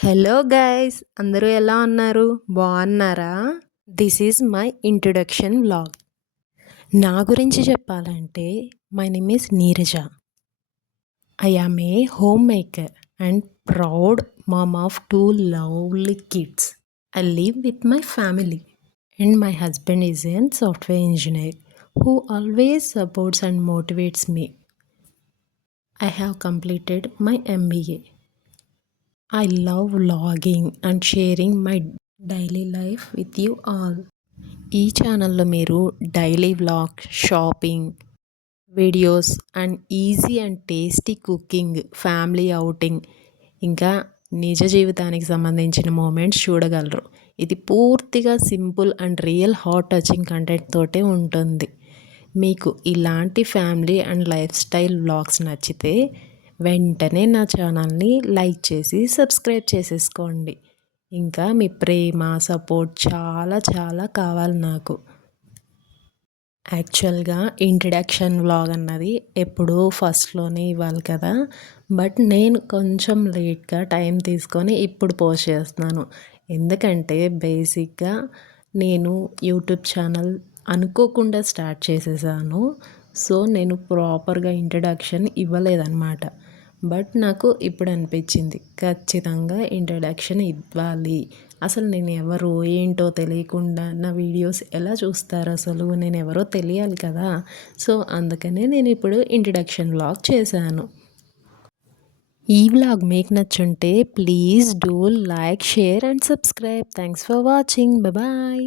Hello guys, అందరూ ఎలా ఉన్నారు? బాగున్నారా? This is my introduction vlog. నా గురించి చెప్పాలంటే my name is Neeraja. I am a home maker and proud mom of 2 lovely kids. I live with my family and my husband is a software engineer who always supports and motivates me. I have completed my MBA. I love vlogging and sharing my daily life with you all. ఈ ఛానల్లో మీరు daily vlog, shopping videos and easy and tasty cooking, family outing, ఇంకా నిజ జీవితానికి సంబంధించిన moments చూడగలరు. ఇది పూర్తిగా simple and real heart touching content తోటే ఉంటుంది. మీకు ఇలాంటి family and life style vlogs నచ్చితే వెంటనే నా ఛానల్ని లైక్ చేసి సబ్స్క్రైబ్ చేసేసుకోండి. ఇంకా మీ ప్రేమ, సపోర్ట్ చాలా చాలా కావాలి నాకు. యాక్చువల్గా ఇంట్రడక్షన్ వ్లాగ్ అన్నది ఎప్పుడూ ఫస్ట్లోనే ఇవ్వాలి కదా, బట్ నేను కొంచెం లేట్గా టైం తీసుకొని ఇప్పుడు పోస్ట్ చేస్తున్నాను. ఎందుకంటే బేసిక్గా నేను యూట్యూబ్ ఛానల్ అనుకోకుండా స్టార్ట్ చేసేసాను. సో నేను ప్రాపర్గా ఇంట్రడక్షన్ ఇవ్వలేదన్నమాట. బట్ నాకు ఇప్పుడు అనిపించింది ఖచ్చితంగా ఇంట్రడక్షన్ ఇవ్వాలి. అసలు నేను ఎవరో ఏంటో తెలియకుండా నా వీడియోస్ ఎలా చూస్తారు, అసలు నేను ఎవరో తెలియాలి కదా. సో అందుకనే నేను ఇప్పుడు ఇంట్రడక్షన్ వ్లాగ్ చేశాను. ఈ వ్లాగ్ మీకు నచ్చుంటే please do like, share and subscribe. Thanks for watching. Bye.